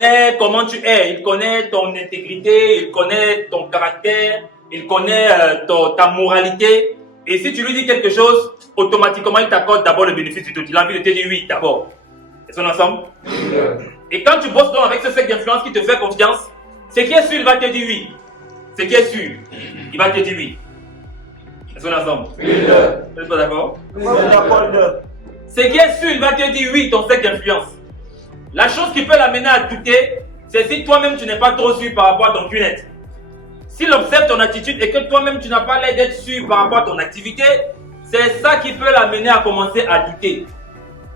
connaît comment tu es, il connaît ton intégrité, il connaît ton caractère, il connaît ta moralité. Et si tu lui dis quelque chose, automatiquement, il t'accorde d'abord le bénéfice du doute. Il a envie de te dire oui d'abord. Est-ce qu'on est ensemble? Et quand tu bosses donc avec ce cercle d'influence qui te fait confiance, ce qui est sûr, il va te dire oui. Ce qui est sûr, il va te dire oui. Est-ce qu'on est ensemble? Vous êtes pas d'accord? Ce qui est sûr, il va te dire oui, ton cercle d'influence. La chose qui peut l'amener à douter, c'est si toi-même tu n'es pas trop sûr par rapport à ton cunette. S'il observe ton attitude et que toi-même tu n'as pas l'air d'être sûr par rapport à ton activité, c'est ça qui peut l'amener à commencer à douter.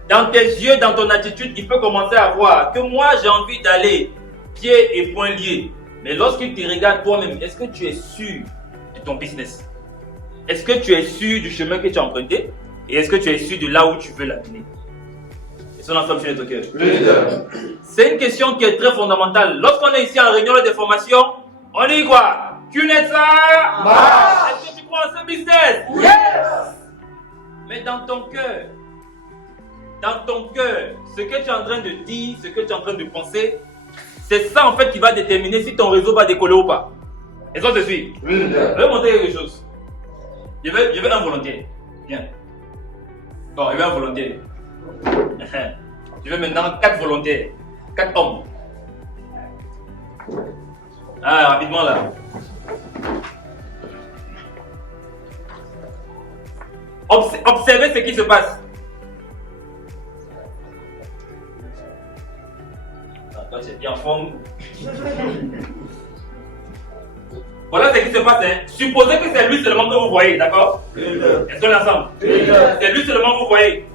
Dans tes yeux, dans ton attitude, il peut commencer à voir que moi j'ai envie d'aller pieds et poings liés. Mais lorsqu'il te regarde toi-même, est-ce que tu es sûr de ton business? Est-ce que tu es sûr du chemin que tu as emprunté? Et est-ce que tu es sûr de là où tu veux l'amener? Est-ce qu'on est ensemble sur notre cœur? C'est une question qui est très fondamentale. Lorsqu'on est ici en réunion de formation, on dit quoi? Kunetsa! Est-ce que tu crois en ce business? Yes! Mais dans ton cœur, ce que tu es en train de dire, ce que tu es en train de penser, c'est ça en fait qui va déterminer si ton réseau va décoller ou pas. Est-ce qu'on se suit? Je vais montrer quelque chose. Je veux un volontaire. Viens. Bon, je veux un volontaire. Je veux maintenant 4 volontaires. 4 hommes. Ah, rapidement là. Observez ce qui se passe. Toi, tu es bien en forme. Voilà ce qui se passe. Hein. Supposez que c'est lui seulement que vous voyez, d'accord? Est-ce qu'on est ensemble? C'est lui seulement que vous voyez.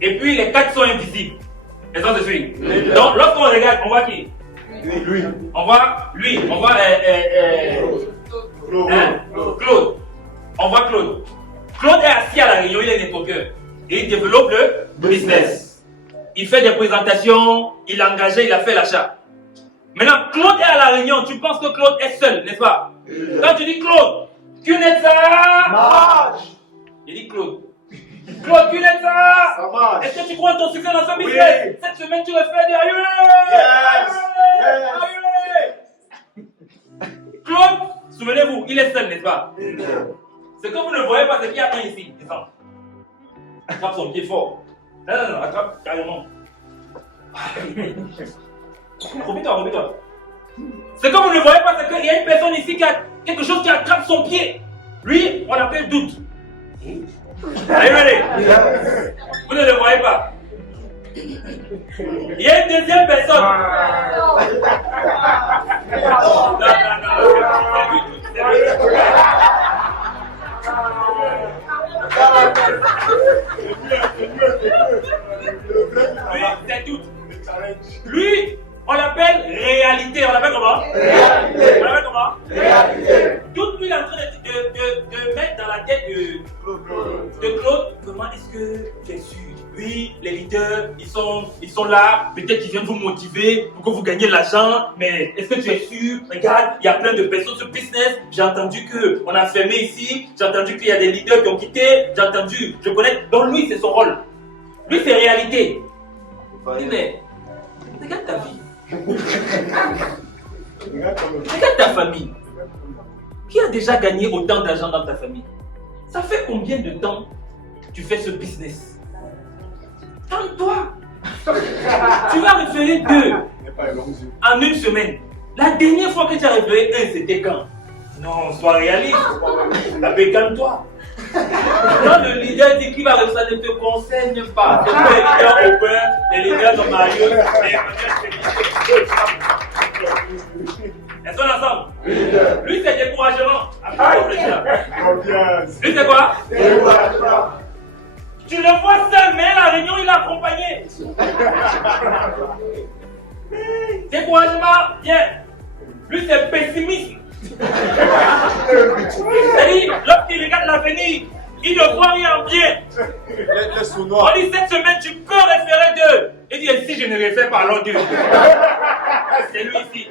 Et puis les 4 sont invisibles. Est-ce qu'on se suit? Donc lorsqu'on regarde, on voit qui? Lui. On voit lui. On voit Claude. On voit Claude. Claude est assis à la réunion, il est networker. Et il développe le business. Il fait des présentations, il est engagé, il a fait l'achat. Maintenant, Claude est à la réunion, tu penses que Claude est seul, n'est-ce pas? Quand tu dis Claude, Kunetsa Marche. Il dit Claude. Claude Kunetsa, Ça marche. est-ce que tu crois en ton succès dans ce business? Oui. Cette semaine, tu refais des Claude, souvenez-vous, il est seul, n'est-ce pas? Ce que vous ne voyez pas, c'est qu'il y a un ici. Descends. Attrape son pied fort. Non, attrape carrément. Remets-toi. Ce que vous ne voyez pas, c'est qu'il y a une personne ici qui a quelque chose qui attrape son pied. Lui, on l'appelle doute. Are you ready? Vous ne le voyez pas. Il y a une deuxième personne. Lui, c'est doute. Lui, on l'appelle réalité. On l'appelle comment? Réalité. On l'appelle comment? Réalité. Doute, lui, il est en train de mettre dans la tête de Claude. Comment est-ce que tu es sûr? Oui, les leaders, ils sont là. Peut-être qu'ils viennent vous motiver pour que vous gagnez de l'argent. Mais est-ce que tu es sûr? Regarde, il y a plein de personnes sur business. J'ai entendu qu'on a fermé ici. J'ai entendu qu'il y a des leaders qui ont quitté. J'ai entendu, je connais. Donc lui, c'est son rôle. Lui, c'est réalité. Oui, mais regarde ta vie. Regarde ta famille. Qui a déjà gagné autant d'argent dans ta famille? Ça fait combien de temps tu fais ce business? Tente-toi. Tu vas référer 2 en une semaine. La dernière fois que tu as référé 1, c'était quand? Non, sois réaliste. Calme-toi. Quand le leader dit qu'il va réussir, ça ne te concerne pas. C'est les leaders open, les leaders de Mario, Est-ce qu'on est ensemble? Lui, c'est découragement. Lui, c'est quoi? Découragement. Tu le vois seul, mais à la réunion, il est accompagné. Découragement, viens. Lui, c'est pessimisme. C'est-à-dire, lorsqu'il regarde l'avenir, il ne voit rien bien. On dit cette semaine, tu peux référer 2. Il dit, et si je ne réfère pas, alors 2. C'est lui ici.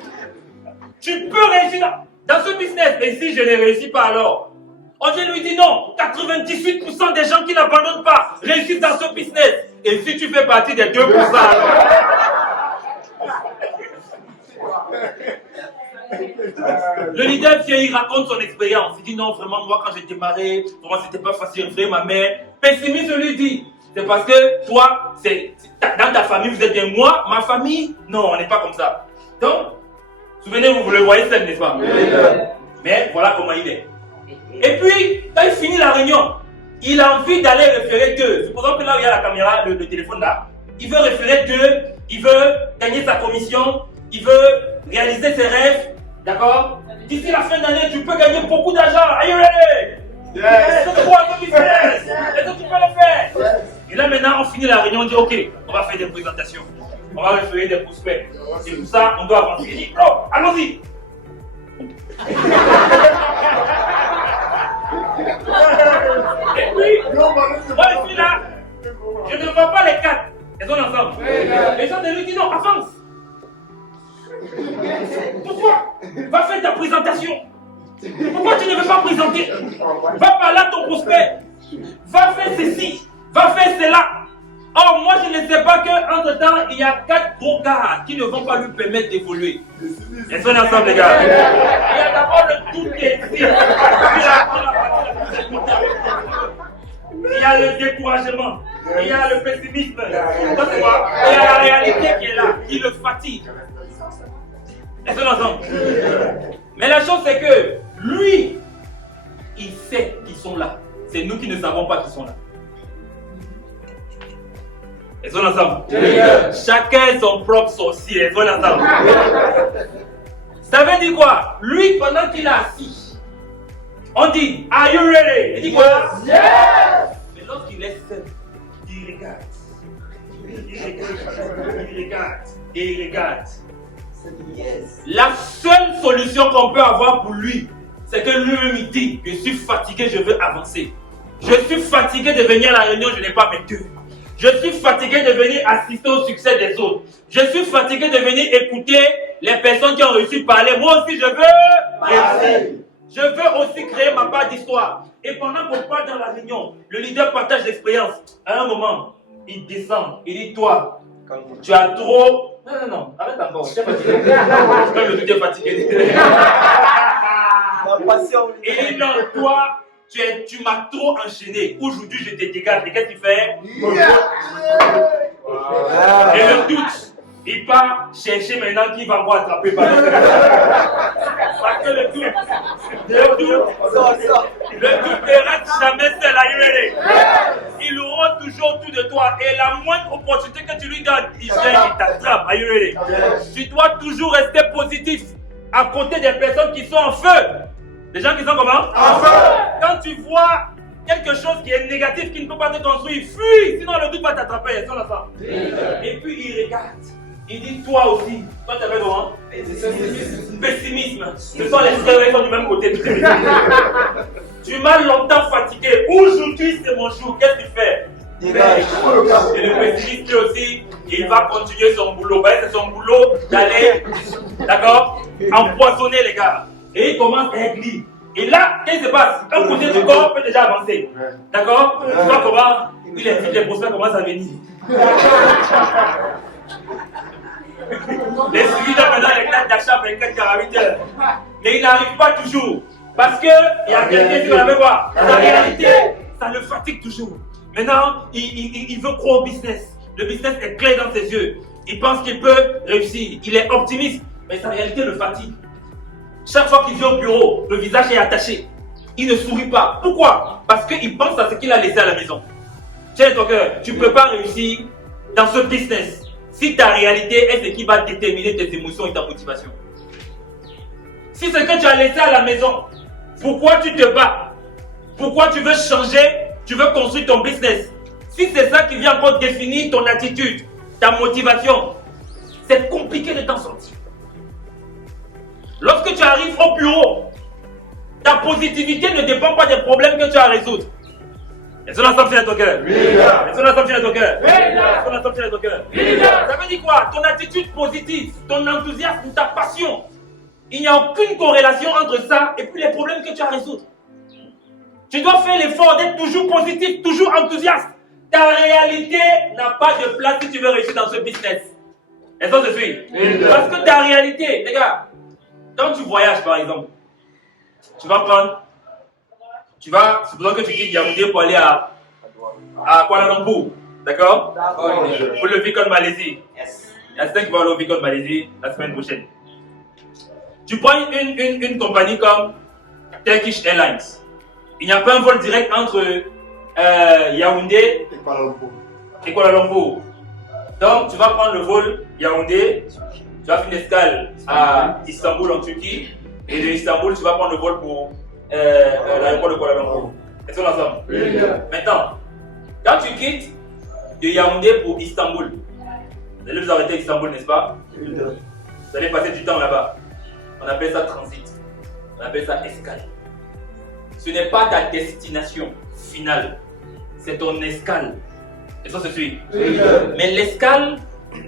Tu peux réussir dans ce business, et si je ne réussis pas, alors? On vient lui dire non, 98% des gens qui n'abandonnent pas réussissent dans ce business. Et si tu fais partie des 2%, alors? Le leader vient, il raconte son expérience. Il dit non, vraiment, moi, quand j'ai démarré, vraiment, c'était pas facile. Vraiment, ma mère. Pessimiste lui dit, c'est parce que toi, dans ta famille, vous êtes bien. Moi, ma famille, non, on n'est pas comme ça. Donc, souvenez-vous, vous le voyez seul, n'est-ce pas? Mais voilà comment il est. Et puis, quand il finit la réunion, il a envie d'aller référer Dieu. Supposons que là où il y a la caméra, le téléphone là, il veut référer Dieu, il veut gagner sa commission, il veut réaliser ses rêves, d'accord? D'ici la fin d'année, tu peux gagner beaucoup d'argent. Are you ready? Est-ce que tu crois que tu peux le faire? Et là maintenant, on finit la réunion, on dit ok, on va faire des présentations, on va référer des prospects. Et tout ça, on doit avancer. Il dit oh, allons-y. Et puis, moi je suis là, je ne vois pas les quatre. Elles sont ensemble. Les gens de lui disent non, avance. Pourquoi? Va faire ta présentation. Pourquoi tu ne veux pas présenter? Va parler à ton prospect. Va faire ceci. Va faire cela. Or, moi je ne sais pas qu'entre temps, il y a 4 gros gars qui ne vont pas lui permettre d'évoluer. Elles sont ensemble, les gars. Il y a d'abord le doute qui est ici. Il y a le découragement. Il y a le pessimisme. Il y a la réalité qui est là, qui le fatigue. Elles sont ensemble. Mais la chose c'est que lui, il sait qu'ils sont là. C'est nous qui ne savons pas qu'ils sont là. Elles sont ensemble. Chacun son propre sorcier. Elles sont ensemble. Ça veut dire quoi? Lui, pendant qu'il est assis, on dit, are you ready? Il dit quoi? Yes! Mais lorsqu'il est seul, il regarde. Il regarde. Et il regarde. La seule solution qu'on peut avoir pour lui, c'est que lui-même il dit, je suis fatigué, je veux avancer. Je suis fatigué de venir à la réunion, je n'ai pas mes deux. Je suis fatigué de venir assister au succès des autres. Je suis fatigué de venir écouter les personnes qui ont réussi à parler. Moi aussi, je veux réussir. Je veux aussi créer ma part d'histoire. Et pendant qu'on parle dans la réunion, le leader partage l'expérience. À un moment, il descend. Il dit, toi, tu as trop... Non, arrête encore. Tu es fatigué. Même le doute est fatigué. Il dit, non, toi... Tu m'as trop enchaîné. Aujourd'hui, je te dégage. Et qu'est-ce qu'il fait? Et le doute, il part chercher maintenant qui va voir attraper par le parce que le doute ne reste jamais seul à Yéréné. Il aura toujours autour de toi. Et la moindre opportunité que tu lui donnes, il vient, il t'attrape à Yéréné. Tu dois toujours rester positif à côté des personnes qui sont en feu. Les gens qui sont comment? Quand tu vois quelque chose qui est négatif, qui ne peut pas te construire, fuis, sinon le doute va t'attraper. Et puis il regarde. Il dit, toi aussi, toi tu avais comment? Pessimisme. Ce sont les frères qui sont du même côté. Tu m'as longtemps fatigué. Aujourd'hui c'est mon jour. Qu'est-ce qu'il fait? Et le pessimiste lui aussi, il va continuer son boulot. C'est son boulot d'aller, d'accord, empoisonner les gars. Et il commence à écrire. Et là, qu'est-ce qui se passe? Un côté du corps peut déjà avancer. D'accord? Tu vois comment? Il est dit, les prospects commencent à venir. Les suivis maintenant, les cartes d'achat, 24-48 heures. Mais il n'arrive pas toujours. Parce qu'il y a quelqu'un qui va le voir. La réalité, ça le fatigue toujours. Maintenant, il veut croire au business. Le business est clair dans ses yeux. Il pense qu'il peut réussir. Il est optimiste. Mais sa réalité le fatigue. Chaque fois qu'il vient au bureau, le visage est attaché. Il ne sourit pas. Pourquoi? Parce qu'il pense à ce qu'il a laissé à la maison. Tiens ton cœur, tu ne peux pas réussir dans ce business si ta réalité est ce qui va déterminer tes émotions et ta motivation. Si ce que tu as laissé à la maison, pourquoi tu te bats? Pourquoi tu veux changer? Tu veux construire ton business? Si c'est ça qui vient encore définir ton attitude, ta motivation, c'est compliqué de t'en sortir. Lorsque tu arrives au bureau, ta positivité ne dépend pas des problèmes que tu as à résoudre. Est-ce qu'on a sorti ton cœur? Est-ce qu'on a sorti ton cœur? Est-ce qu'on a sorti ton cœur? Ça veut dire quoi? Ton attitude positive, ton enthousiasme, ta passion. Il n'y a aucune corrélation entre ça et puis les problèmes que tu as à résoudre. Tu dois faire l'effort d'être toujours positif, toujours enthousiaste. Ta réalité n'a pas de place si tu veux réussir dans ce business. Est-ce que je suis? Parce que ta réalité, les gars, quand tu voyages par exemple, tu vas prendre, supposons que tu quittes Yaoundé pour aller à Kuala Lumpur, d'accord? Pour le Vicon Malaisie. Il y a certains qui vont aller au Vicon Malaisie la semaine prochaine. Tu prends une compagnie comme Turkish Airlines. Il n'y a pas un vol direct entre Yaoundé et Kuala Lumpur. Donc, tu vas prendre le vol Yaoundé, tu vas faire une escale à Istanbul en Turquie, et de Istanbul, tu vas prendre le vol pour l'aéroport de Kuala Lumpur. Est-ce qu'on est ensemble? Maintenant, quand tu quittes de Yaoundé pour Istanbul, vous allez vous arrêter à Istanbul, n'est-ce pas? Vous allez passer du temps là-bas. On appelle ça transit. On appelle ça escale. Ce n'est pas ta destination finale, c'est ton escale. Et ça se suit. Mais l'escale,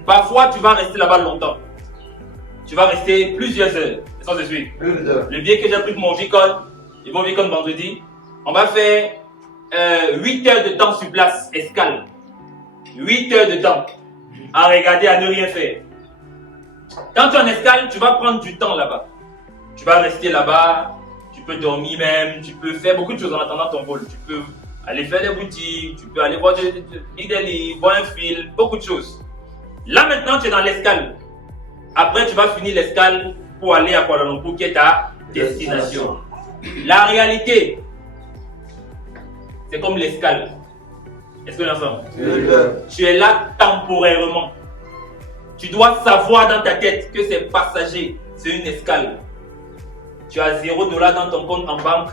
parfois tu vas rester là-bas longtemps. Tu vas rester plusieurs heures. Et ça se suit. Le billet que j'ai pris pour mon Vicon, et mon Vicon vendredi, on va faire 8 heures de temps sur place, escale. 8 heures de temps à regarder, à ne rien faire. Quand tu es en escale, tu vas prendre du temps là-bas. Tu vas rester là-bas, tu peux dormir même, tu peux faire beaucoup de choses en attendant ton vol. Tu peux aller faire des boutiques, tu peux aller voir des livres, voir un film, beaucoup de choses. Là maintenant, tu es dans l'escale. Après, tu vas finir l'escale pour aller à Kuala Lumpur, qui est ta destination. La réalité, c'est comme l'escale. Est-ce que nous sommes? Tu es là temporairement. Tu dois savoir dans ta tête que c'est passager, c'est une escale. Tu as $0 dans ton compte en banque,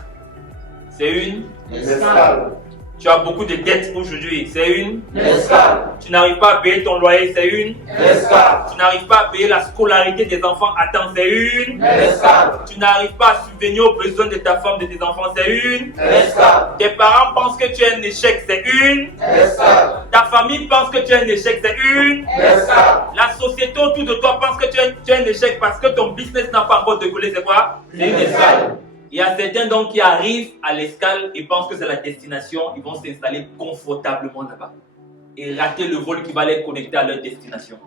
c'est une escale. Tu as beaucoup de dettes aujourd'hui, c'est une escale. Tu n'arrives pas à payer ton loyer, c'est une escale. Tu n'arrives pas à payer la scolarité des enfants à temps, c'est une escale. Tu n'arrives pas à subvenir aux besoins de ta femme, de tes enfants, c'est une escale. Tes parents pensent que tu es un échec, c'est une escale. Ta famille pense que tu es un échec, c'est une escale. La société autour de toi pense que tu es un échec parce que ton business n'a pas encore décollé, c'est quoi? C'est une escale. Il y a certains donc qui arrivent à l'escale et pensent que c'est la destination, ils vont s'installer confortablement là-bas et rater le vol qui va les connecter à leur destination.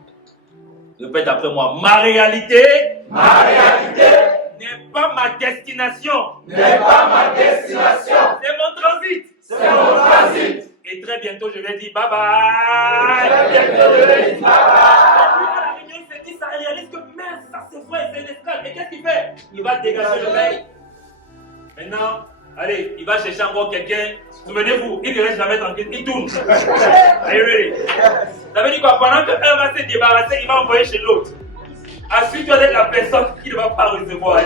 Répète après moi, ma réalité n'est pas ma destination. C'est mon transit. Et très bientôt je vais dire bye bye. La réunion il s'est dit, ça réalise que merde, ça c'est vrai, c'est l'escale. Et qu'est-ce qu'il fait? Il va dégager le mec. Maintenant, allez, il va chercher encore quelqu'un. Souvenez-vous, il ne reste jamais tranquille, il tourne. Are you ready? Ça veut dire quoi? Pendant qu'un va se débarrasser, il va envoyer chez l'autre. Assure-toi d'être la personne qui ne va pas recevoir.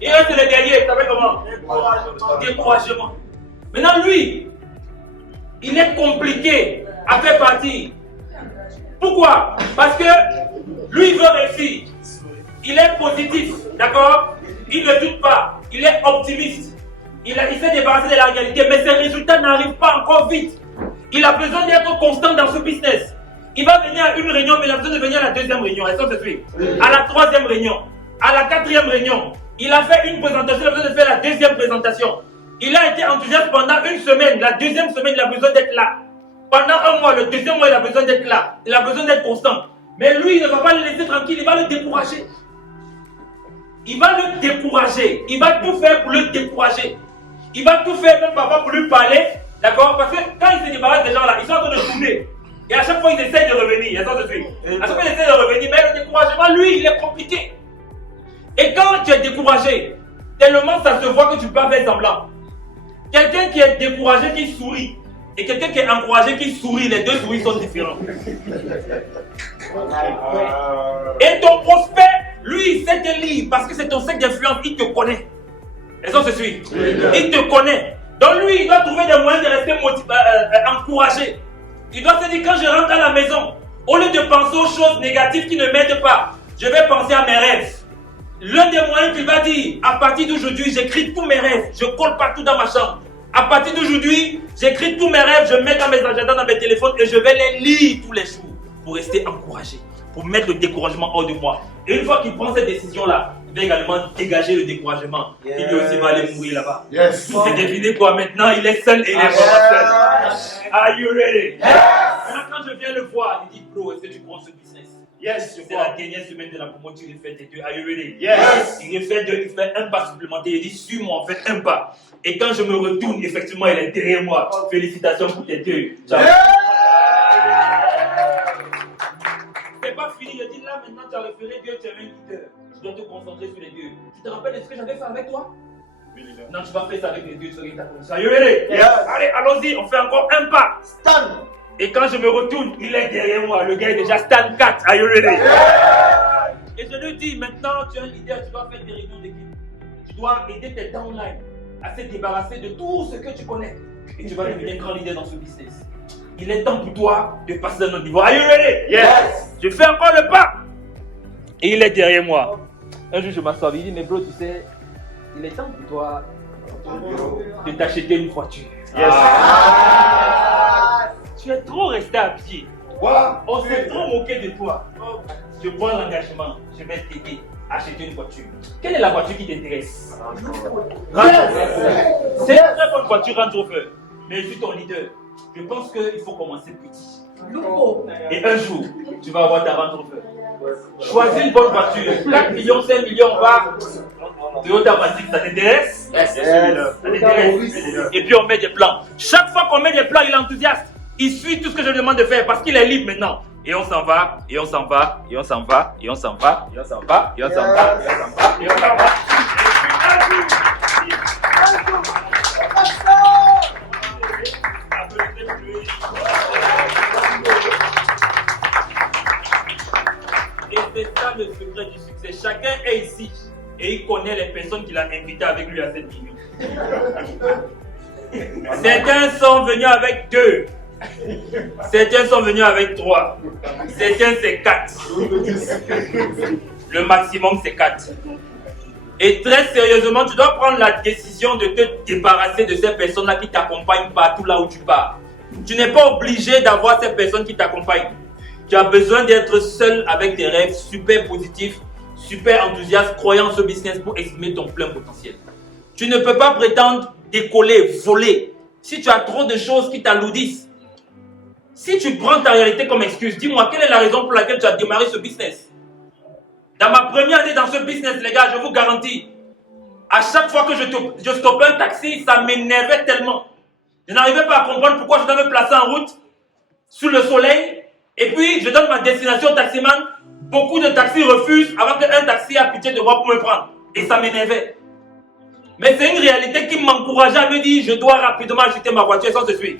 Il reste le dernier, ça fait comment? Découragement. Maintenant, lui, il est compliqué à faire partie. Pourquoi? Parce que lui, il veut réussir. Il est positif, d'accord? Il ne doute pas. Il est optimiste. Il s'est débarrassé de la réalité, mais ses résultats n'arrivent pas encore vite. Il a besoin d'être constant dans ce business. Il va venir à une réunion, mais il a besoin de venir à la deuxième réunion. Et ça se suit. À la troisième réunion, à la quatrième réunion, il a fait une présentation, il a besoin de faire la deuxième présentation. Il a été enthousiaste pendant une semaine. La deuxième semaine, il a besoin d'être là. Pendant un mois, le deuxième mois, il a besoin d'être là. Il a besoin d'être constant. Mais lui, il ne va pas le laisser tranquille, il va le décourager. Il va le décourager. Il va tout faire pour le décourager. Il va tout faire même parfois pour lui parler. D'accord? Parce que quand il se débarrasse des gens là, ils sont en train de tourner. Et à chaque fois, ils essaient de revenir. À chaque fois, ils essaient de revenir. Mais le découragement, lui, il est compliqué. Et quand tu es découragé, tellement ça se voit que tu peux pas faire semblant. Quelqu'un qui est découragé qui sourit. Et quelqu'un qui est encouragé qui sourit, les deux souris sont différents. Et ton prospect, lui, il sait te lire parce que c'est ton cercle d'influence, il te connaît. Et ça se suit. Il te connaît. Donc lui, il doit trouver des moyens de rester encouragé. Il doit se dire, quand je rentre à la maison, au lieu de penser aux choses négatives qui ne m'aident pas, je vais penser à mes rêves. L'un des moyens qu'il va dire, à partir d'aujourd'hui, j'écris tous mes rêves, je colle partout dans ma chambre. À partir d'aujourd'hui, j'écris tous mes rêves, je mets dans mes agendas, dans mes téléphones et je vais les lire tous les jours pour rester encouragé, pour mettre le découragement hors de moi. Et une fois qu'il prend cette décision-là, il va également dégager le découragement. Il lui aussi va aller mourir là-bas. C'est deviné quoi maintenant, il est seul et il est vraiment seul. Are you ready? Maintenant quand je viens le voir, il dit, bro, est-ce que tu prends ce business? Yes, je C'est la vois. dernière semaine de la promo, tu refais tes deux. Are you ready? Yes. Il fait un pas supplémentaire. Il dit, suis-moi, fais un pas. Et quand je me retourne, effectivement, il est derrière moi. Félicitations pour tes deux. Ciao. C'est pas fini. Je dis là, maintenant, tu as référé Dieu, tu es un leader. Tu dois te concentrer sur les deux. Tu te rappelles de ce que j'avais fait avec toi? Non, tu vas faire ça avec les deux. Tu seras ta condition. Are you ready? Yes. Allez, allons-y. On fait encore un pas. Stand. Et quand je me retourne, il est derrière moi. Le gars est déjà stand 4. Are you ready? Et je lui dis, maintenant, tu es un leader, tu dois faire des réunions d'équipe. Tu dois aider tes downlines à se débarrasser de tout ce que tu connais. Et tu vas devenir grand leader dans ce business. Il est temps pour toi de passer à un autre niveau. Are you ready? Yes. Je fais encore le pas. Et il est derrière moi. Un jour, je m'assois, il dit, mais bro, tu sais, il est temps pour toi de t'acheter une voiture. Yes. Tu es trop resté à pied. Quoi? On s'est trop moqué de toi. Je prends l'engagement, je vais t'aider à acheter une voiture. Quelle est la voiture qui t'intéresse? C'est une très bonne voiture Range Rover. Mais je suis ton leader. Je pense qu'il faut commencer petit. Et un jour, tu vas avoir ta Range Rover. Choisis une bonne voiture. 4 millions, 5 millions, on va. Toyota Matic, ça t'intéresse? Yes. Ça t'intéresse? Et puis on met des plans. Chaque fois qu'on met des plans, il est enthousiaste. Il suit tout ce que je lui demande de faire parce qu'il est libre maintenant. Et on s'en va, et on s'en va, et on s'en va, et on s'en va, et on s'en va, et on s'en va, et on s'en va, et on s'en va. Et c'est ça le secret du succès. Chacun est ici et il connaît les personnes qu'il a invitées avec lui à cette réunion. Certains sont venus avec 2. Certains sont venus avec 3. Certains c'est 4. Le maximum c'est 4. Et très sérieusement, tu dois prendre la décision de te débarrasser de ces personnes-là qui t'accompagnent partout là où tu pars. Tu n'es pas obligé d'avoir ces personnes qui t'accompagnent. Tu as besoin d'être seul avec tes rêves super positifs, super enthousiastes, croyant en ce business pour exprimer ton plein potentiel. Tu ne peux pas prétendre décoller, voler, si tu as trop de choses qui t'alourdissent. Si tu prends ta réalité comme excuse, dis-moi, quelle est la raison pour laquelle tu as démarré ce business? Dans ma première année dans ce business, les gars, je vous garantis, à chaque fois que je stoppais un taxi, ça m'énervait tellement. Je n'arrivais pas à comprendre pourquoi je devais me placer en route, sous le soleil, et puis je donne ma destination au taximan. Beaucoup de taxis refusent avant qu'un taxi ait pitié de moi pour me prendre. Et ça m'énervait. Mais c'est une réalité qui m'encourageait à me dire, je dois rapidement acheter ma voiture sans se suivre.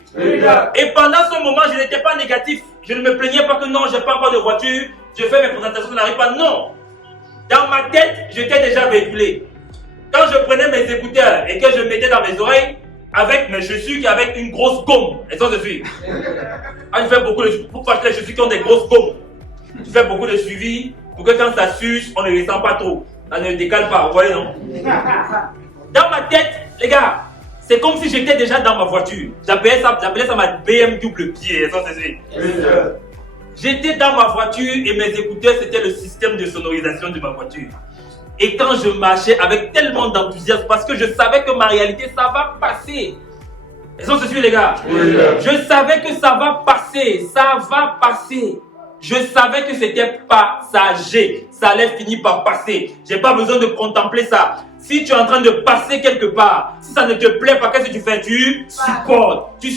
Et pendant ce moment, je n'étais pas négatif. Je ne me plaignais pas que non, je n'ai pas encore de voiture, je fais mes présentations, ça n'arrive pas. Non. Dans ma tête, j'étais déjà véhiculé. Quand je prenais mes écouteurs et que je mettais dans mes oreilles, avec mes chaussures qui avaient une grosse gomme, et sans se suivre. Ah, je fais beaucoup de pour faire les chaussures qui ont des grosses gommes. Tu fais beaucoup de suivi pour que quand ça suce, on ne les sent pas trop. Ça ne décale pas, vous voyez non? Dans ma tête, les gars, c'est comme si j'étais déjà dans ma voiture. J'appelais ça ma BMW pied, sans se suivre. J'étais dans ma voiture et mes écouteurs, c'était le système de sonorisation de ma voiture. Et quand je marchais avec tellement d'enthousiasme, parce que je savais que ma réalité, ça va passer. Est-ce qu'on se suit, les gars? Je savais que ça va passer, ça va passer. Je savais que c'était passager, ça allait finir par passer. J'ai pas besoin de contempler ça. Si tu es en train de passer quelque part, si ça ne te plaît pas, qu'est-ce que tu fais? Tu supportes, tu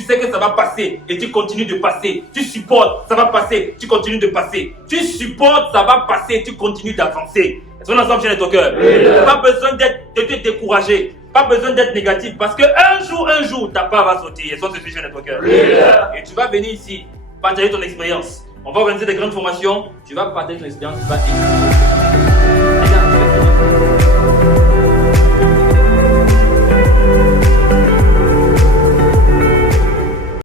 sais que ça va passer et tu continues de passer. Tu supportes, ça va passer, tu continues de passer. Tu supportes, ça va passer, tu continues d'avancer. Est-ce qu'on est ensemble, chez toi cœur? Pas besoin de te décourager, pas besoin d'être négatif parce que un jour, ta part va sauter. Est-ce qu'on se suit, chez toi cœur? Et tu vas venir ici, partager ton expérience. On va organiser des grandes formations, tu vas partager ton expérience, tu vas